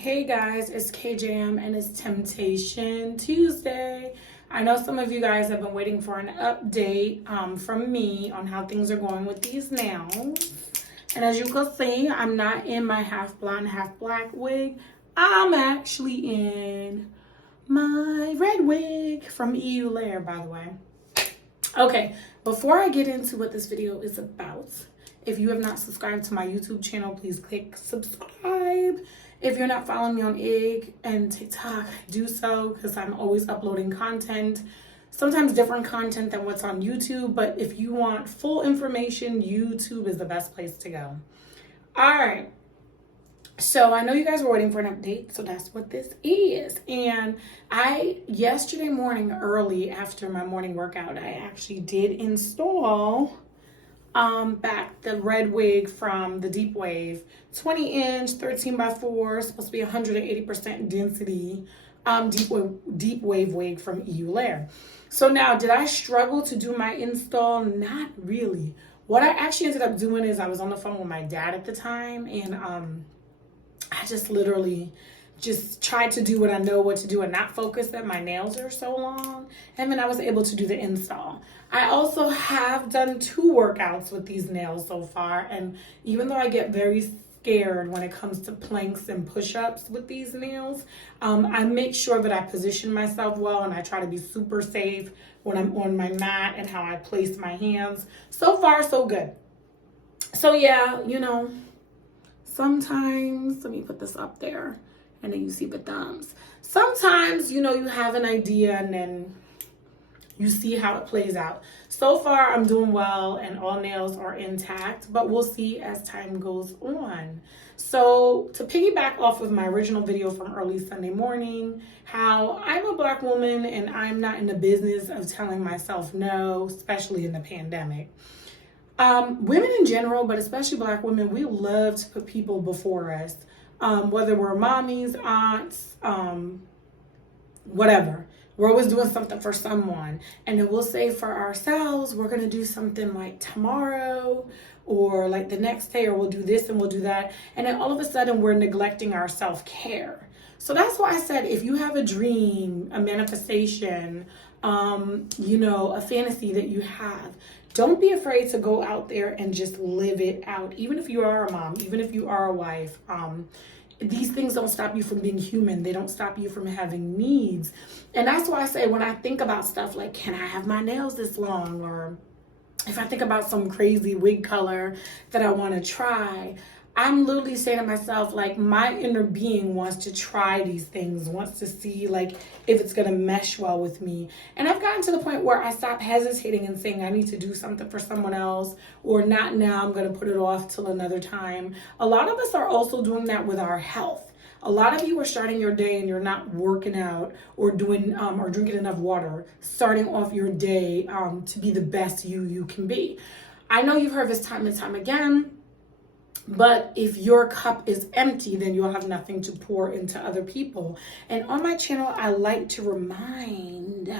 Hey guys, it's KJM and it's Temptation Tuesday. I know some of you guys have been waiting for an update from me on how things are going with these nails. And as you can see, I'm not in my half blonde, half black wig. I'm actually in my red wig from EU Layer, by the way. Okay, before I get into what this video is about, if you have not subscribed to my YouTube channel, please click subscribe. If you're not following me on IG and TikTok, do so because I'm always uploading content, sometimes different content than what's on YouTube. But if you want full information, YouTube is the best place to go. All right. So I know you guys were waiting for an update, so that's what this is. And yesterday morning, early after my morning workout, I actually did install back the red wig from the Deep Wave, 20-inch, 13x4, supposed to be 180% density, deep wave wig from EU Layer. So now, did I struggle to do my install? Not really. What I actually ended up doing is I was on the phone with my dad at the time, and I just literally just tried to do what I know what to do and not focus that my nails are so long. And then I was able to do the install. I also have done 2 workouts with these nails so far. And even though I get very scared when it comes to planks and push-ups with these nails, I make sure that I position myself well and I try to be super safe when I'm on my mat and how I place my hands. So far, so good. So yeah, sometimes, let me put this up there and then you see the thumbs. Sometimes, you have an idea and then you see how it plays out. So far, I'm doing well and all nails are intact, but we'll see as time goes on. So to piggyback off of my original video from early Sunday morning, how I'm a Black woman and I'm not in the business of telling myself no, especially in the pandemic. Women in general, but especially Black women, we love to put people before us, whether we're mommies, aunts, whatever. We're always doing something for someone. And then we'll say for ourselves, we're going to do something like tomorrow or like the next day, or we'll do this and we'll do that. And then all of a sudden we're neglecting our self-care. So that's why I said, if you have a dream, a manifestation, a fantasy that you have, don't be afraid to go out there and just live it out. Even if you are a mom, even if you are a wife, these things don't stop you from being human. They don't stop you from having needs. And that's why I say, when I think about stuff like, can I have my nails this long? Or if I think about some crazy wig color that I want to try, I'm literally saying to myself, like, my inner being wants to try these things, wants to see, like, if it's going to mesh well with me. And I've gotten to the point where I stop hesitating and saying I need to do something for someone else, or not now, I'm going to put it off till another time. A lot of us are also doing that with our health. A lot of you are starting your day and you're not working out or doing or drinking enough water, starting off your day to be the best you can be. I know you've heard this time and time again. But if your cup is empty, then you'll have nothing to pour into other people. And on my channel, I like to remind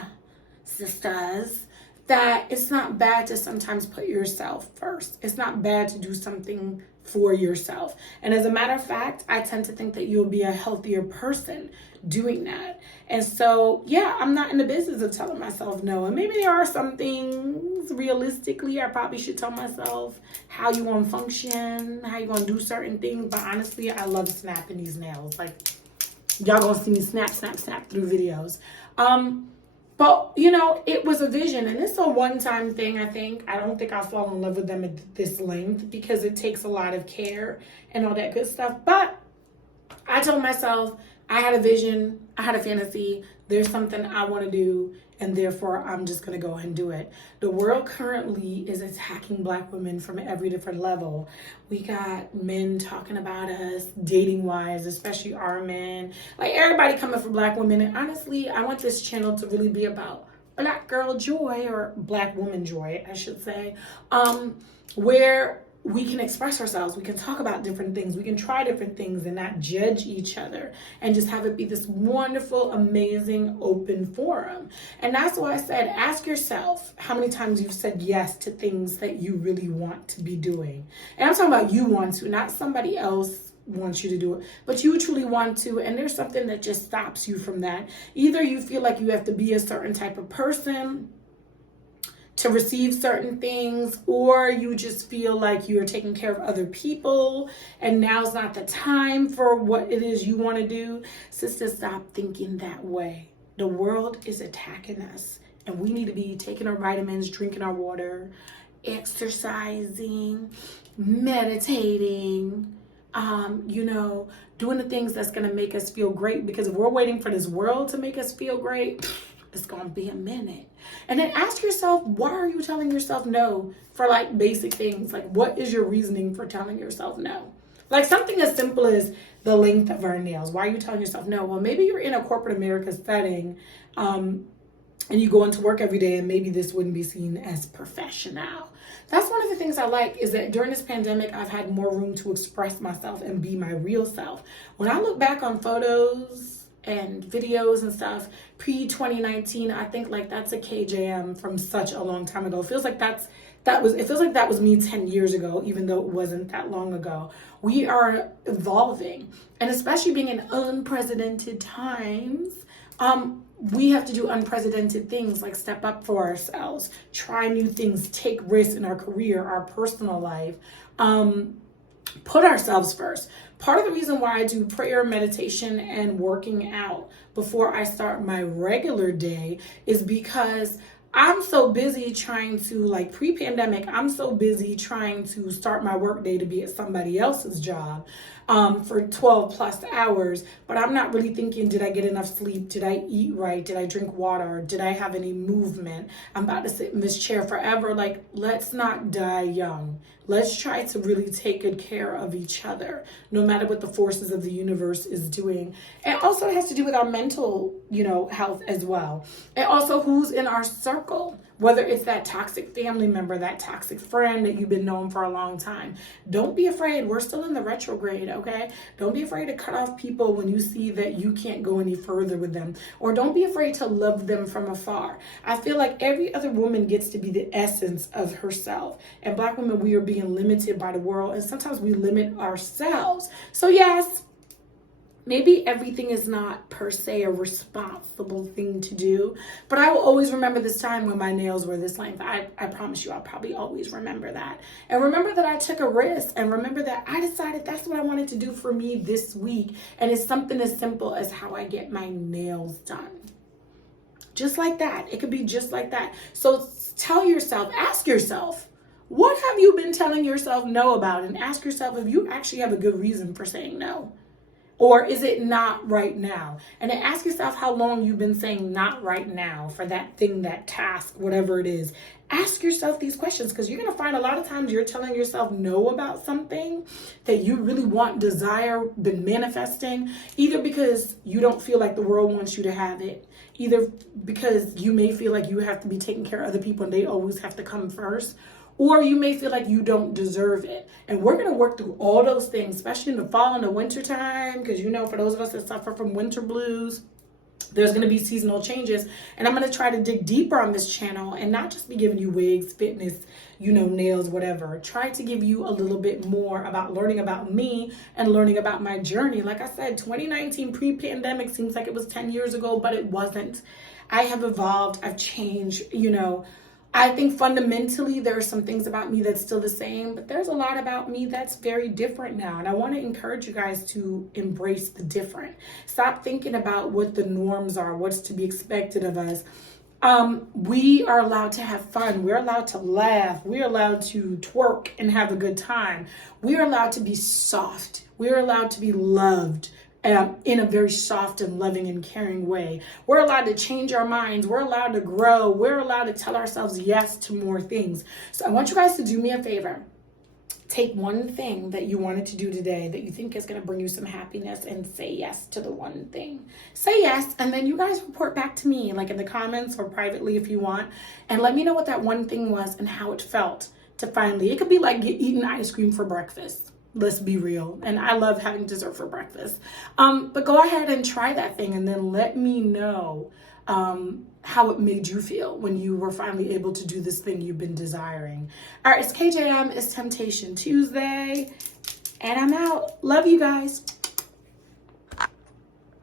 sisters that it's not bad to sometimes put yourself first. It's not bad to do something for yourself. And as a matter of fact, I tend to think that you'll be a healthier person doing that. And so, yeah, I'm not in the business of telling myself no. And maybe there are some things, realistically, I probably should tell myself how you want to function, how you going to do certain things. But honestly, I love snapping these nails. Like, y'all going to see me snap through videos. But, it was a vision, and it's a one-time thing, I think. I don't think I'll fall in love with them at this length because it takes a lot of care and all that good stuff. But I told myself I had a vision, I had a fantasy, there's something I want to do, and therefore I'm just going to go ahead and do it. The world currently is attacking Black women from every different level. We got men talking about us, dating-wise, especially our men. Like, everybody coming for Black women. And honestly, I want this channel to really be about Black girl joy, or Black woman joy, I should say, where we can express ourselves, we can talk about different things, we can try different things and not judge each other, and just have it be this wonderful, amazing, open forum. And that's why I said, ask yourself how many times you've said yes to things that you really want to be doing. And I'm talking about you want to, not somebody else wants you to do it, but you truly want to, and there's something that just stops you from that. Either you feel like you have to be a certain type of person to receive certain things, or you just feel like you're taking care of other people and now's not the time for what it is you want to do. Sisters, stop thinking that way. The world is attacking us, and we need to be taking our vitamins, drinking our water, exercising, meditating, doing the things that's going to make us feel great, because if we're waiting for this world to make us feel great, it's going to be a minute. And then ask yourself, why are you telling yourself no for like basic things? Like, what is your reasoning for telling yourself no? Like something as simple as the length of our nails. Why are you telling yourself no? Well, maybe you're in a corporate America setting, and you go into work every day, and maybe this wouldn't be seen as professional. That's one of the things I like, is that during this pandemic, I've had more room to express myself and be my real self. When I look back on photos and videos and stuff pre-2019, I think like that's a KJM from such a long time ago. It feels like that was me 10 years ago, even though it wasn't that long ago. We are evolving, and especially being in unprecedented times, we have to do unprecedented things, like step up for ourselves, try new things, take risks in our career, our personal life, put ourselves first. Part of the reason why I do prayer, meditation, and working out before I start my regular day is because I'm so busy trying to, like pre-pandemic, I'm so busy trying to start my work day to be at somebody else's job for 12 plus hours, but I'm not really thinking, did I get enough sleep? Did I eat right? Did I drink water? Did I have any movement? I'm about to sit in this chair forever. Like, let's not die young. Let's try to really take good care of each other, no matter what the forces of the universe is doing. It also has to do with our mental, health as well. And also who's in our circle, whether it's that toxic family member, that toxic friend that you've been known for a long time. Don't be afraid. We're still in the retrograde, okay? Don't be afraid to cut off people when you see that you can't go any further with them. Or don't be afraid to love them from afar. I feel like every other woman gets to be the essence of herself. And Black women, we are being limited by the world, and sometimes we limit ourselves. So yes, maybe everything is not per se a responsible thing to do, but I will always remember this time when my nails were this length. I promise you, I'll probably always remember that. And remember that I took a risk, and remember that I decided that's what I wanted to do for me this week. And it's something as simple as how I get my nails done. Just like that. It could be just like that. So tell yourself, ask yourself, what have you been telling yourself no about? And ask yourself if you actually have a good reason for saying no. Or is it not right now? And then ask yourself how long you've been saying not right now for that thing, that task, whatever it is. Ask yourself these questions, because you're going to find a lot of times you're telling yourself no about something that you really want, desire, been manifesting, either because you don't feel like the world wants you to have it, either because you may feel like you have to be taking care of other people and they always have to come first, or you may feel like you don't deserve it. And we're going to work through all those things, especially in the fall and the winter time, because for those of us that suffer from winter blues, there's going to be seasonal changes. And I'm going to try to dig deeper on this channel and not just be giving you wigs, fitness, nails, whatever. Try to give you a little bit more about learning about me and learning about my journey. Like I said, 2019 pre-pandemic seems like it was 10 years ago, but it wasn't. I have evolved. I've changed, I think fundamentally there are some things about me that's still the same, but there's a lot about me that's very different now. And I want to encourage you guys to embrace the different. Stop thinking about what the norms are, what's to be expected of us. We are allowed to have fun. We're allowed to laugh. We're allowed to twerk and have a good time. We're allowed to be soft. We're allowed to be loved. In a very soft and loving and caring way. We're allowed to change our minds. We're allowed to grow. We're allowed to tell ourselves yes to more things. So I want you guys to do me a favor. Take one thing that you wanted to do today that you think is going to bring you some happiness and say yes to the one thing. Say yes, and then you guys report back to me, like in the comments or privately if you want, and let me know what that one thing was and how it felt to finally, it could be like eating ice cream for breakfast. Let's be real. And I love having dessert for breakfast. But go ahead and try that thing and then let me know how it made you feel when you were finally able to do this thing you've been desiring. All right, it's KJM. It's Temptation Tuesday. And I'm out. Love you guys.